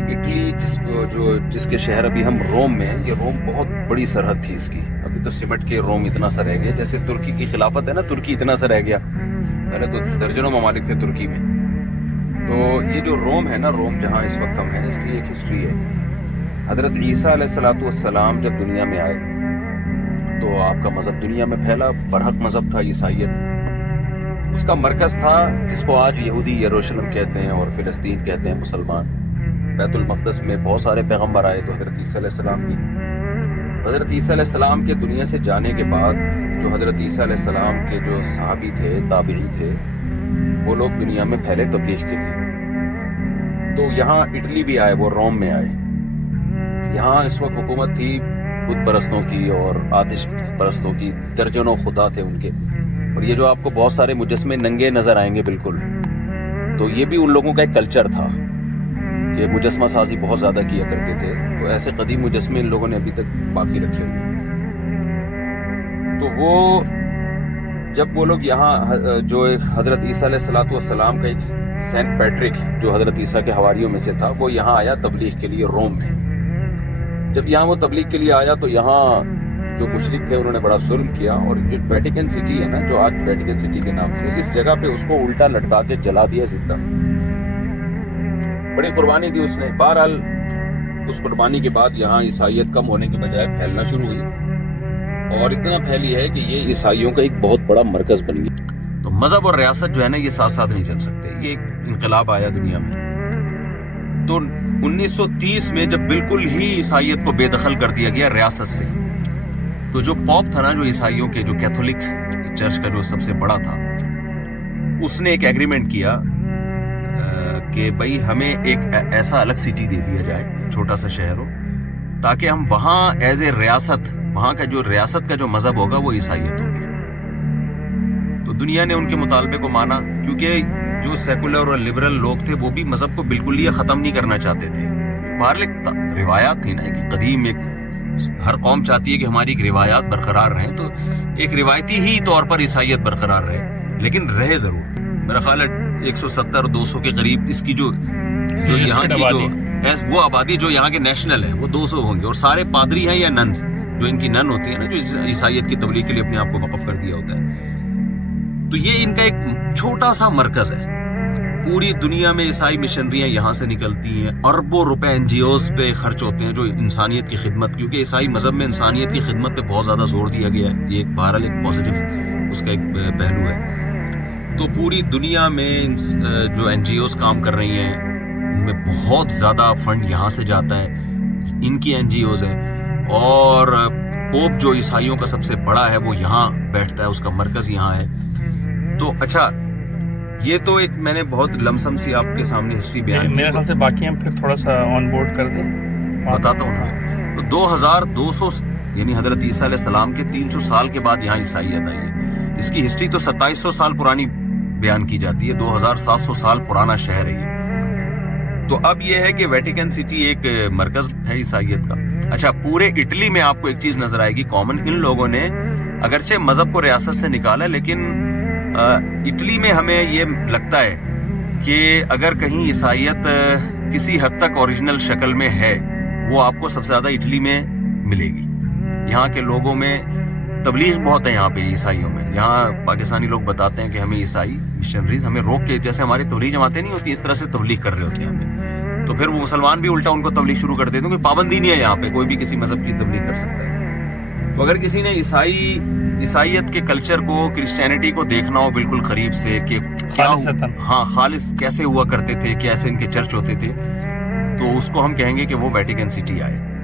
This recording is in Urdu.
اٹلی جس کے شہر ابھی ہم روم میں ہیں، یہ روم بہت بڑی سرحد تھی اس کی. ابھی تو سمٹ کے روم اتنا سا رہ گیا، جیسے ترکی کی خلافت ہے نا، ترکی اتنا سا رہ گیا. پہلے تو درجنوں ممالک تھے ترکی میں. تو یہ جو روم ہے نا، روم جہاں اس وقت ہم ہیں، اس کی ایک ہسٹری ہے. حضرت عیسیٰ علیہ السلام جب دنیا میں آئے تو آپ کا مذہب دنیا میں پھیلا. برحق مذہب تھا عیسائیت. اس کا مرکز تھا جس کو آج یہودی یروشلم کہتے ہیں اور فلسطین کہتے ہیں مسلمان. بیت المقدس میں بہت سارے پیغمبر آئے تو حضرت عیسیٰ علیہ السلام بھی. حضرت عیسیٰ علیہ السلام کے دنیا سے جانے کے بعد جو حضرت عیسیٰ علیہ السلام کے جو صحابی تھے، تابعی تھے، وہ لوگ دنیا میں پھیلے تبلیغ کے لیے. تو یہاں اٹلی بھی آئے، وہ روم میں آئے. یہاں اس وقت حکومت تھی بت پرستوں کی اور آتش پرستوں کی. درجنوں خدا تھے ان کے. اور یہ جو آپ کو بہت سارے مجسمے ننگے نظر آئیں گے بالکل، تو یہ بھی ان لوگوں کا ایک کلچر تھا کہ مجسمہ سازی بہت زیادہ کیا کرتے تھے. تو ایسے قدیم مجسمے ان لوگوں نے ابھی تک باقی رکھے ہوئے. تو وہ جب وہ لوگ یہاں جو حضرت عیسیٰ علیہ السلام کا ایک سینٹ پیٹرک جو حضرت عیسیٰ کے حواریوں میں سے تھا، وہ یہاں آیا تبلیغ کے لیے روم میں. جب یہاں وہ تبلیغ کے لیے آیا تو یہاں جو مشرک تھے انہوں نے بڑا ظلم کیا. اور جو ویٹیکن سٹی ہے نا، جو آج ویٹیکن سٹی کے نام سے، اس جگہ پہ اس کو الٹا لٹکا کے جلا دیا زندہ. بڑی قربانی دی اس نے. بہرحال اس قربانی کے بعد یہاں عیسائیت کم ہونے کے بجائے پھیلنا شروع ہوئی، اور اتنا پھیلی ہے کہ یہ عیسائیوں کا ایک بہت بڑا مرکز بن گیا. تو مذہب اور ریاست جو ہے نا، یہ ساتھ ساتھ نہیں چل سکتے. یہ ایک انقلاب آیا دنیا میں. تو 1930 میں جب بالکل ہی عیسائیت کو بے دخل کر دیا گیا ریاست سے، تو جو پوپ تھا نا، جو عیسائیوں کے جو کیتھولک چرچ کا جو سب سے بڑا تھا، اس نے ایک ایگریمنٹ کیا کہ بھئی ہمیں ایک ایسا الگ سٹی دے دیا جائے، چھوٹا سا شہر ہو، تاکہ ہم وہاں ایز اے ریاست، وہاں کا جو ریاست کا جو مذہب ہوگا وہ عیسائیت ہوگی. تو دنیا نے ان کے مطالبے کو مانا، کیونکہ جو سیکولر اور لبرل لوگ تھے وہ بھی مذہب کو بالکل یہ ختم نہیں کرنا چاہتے تھے. بہرحال ایک روایات تھی نا کہ قدیم، ایک ہر قوم چاہتی ہے کہ ہماری ایک روایات برقرار رہیں. تو ایک روایتی ہی طور پر عیسائیت برقرار رہے، لیکن رہے ضرور. میرا خیال ہے 170-200 کے قریب اس کی جو یہاں کی جو وہ آبادی جو یہاں کے نیشنل ہے وہ 200 ہوں گے. اور سارے پادری ہیں یا ننس، جو ان کی نن ہوتی ہے نا، جو عیسائیت کی تبلیغ کے لیے اپنے آپ کو وقف کر دیا ہوتا ہے. تو یہ ان کا ایک چھوٹا سا مرکز ہے. پوری دنیا میں عیسائی مشنریاں یہاں سے نکلتی ہیں. اربوں روپے NGOs پہ خرچ ہوتے ہیں جو انسانیت کی خدمت، کیونکہ عیسائی مذہب میں انسانیت کی خدمت پہ بہت زیادہ زور دیا گیا ہے. یہ ایک بہرحال ایک پازیٹیو اس کا ایک پہلو ہے. تو پوری دنیا میں جو NGOs کام کر رہی ہیں، ان میں بہت زیادہ فنڈ یہاں سے جاتا ہے. ان کی NGOs ہیں. اور پوپ جو عیسائیوں کا سب سے بڑا ہے وہ یہاں بیٹھتا ہے، اس کا مرکز یہاں ہے. تو اچھا، یہ تو ایک میں نے بہت لمسم سی آپ کے سامنے ہسٹری بیان کی. میرے خیال سے باقی ہم پھر تھوڑا سا آن بورڈ کر دیں، بتاتا ہوں نا. تو 2200 یعنی حضرت عیسیٰ علیہ السلام کے 300 سال کے بعد یہاں عیسائیت آئی ہے. اس کی ہسٹری تو 2700 سال پرانی بیان کی جاتی ہے. 2700 سال پرانا شہر ہے یہ. تو اب یہ ہے کہ ویٹیکن سٹی ایک مرکز ہے عیسائیت کا. اچھا، پورے اٹلی میں آپ کو ایک چیز نظر آئے گی کامن. ان لوگوں نے اگرچہ مذہب کو ریاست سے نکالا، لیکن اٹلی میں ہمیں یہ لگتا ہے کہ اگر کہیں عیسائیت کسی حد تک اوریجنل شکل میں ہے، وہ آپ کو سب سے زیادہ اٹلی میں ملے گی. یہاں کے لوگوں میں تبلیغ بہت ہے. یہاں پہ عیسائیوں میں، یہاں پاکستانی لوگ بتاتے ہیں کہ ہمیں عیسائی مشنریز ہمیں روک کے، جیسے ہماری تبلیغ جماعتیں نہیں ہوتی، اس طرح سے تبلیغ کر رہے ہوتے ہیں ہمیں. تو پھر وہ مسلمان بھی الٹا ان کو تبلیغ شروع کر دیتے ہیں، کیونکہ پابندی نہیں ہے یہاں پہ، کوئی بھی کسی مذہب کی تبلیغ کر سکتا ہے. تو اگر کسی نے عیسائیت کے کلچر کو، کرسچینٹی کو دیکھنا ہو بالکل قریب سے کہ کیا خالص کیسے ہوا کرتے تھے، کیسے ان کے چرچ ہوتے تھے، تو اس کو ہم کہیں گے کہ وہ ویٹیکن سٹی آئے.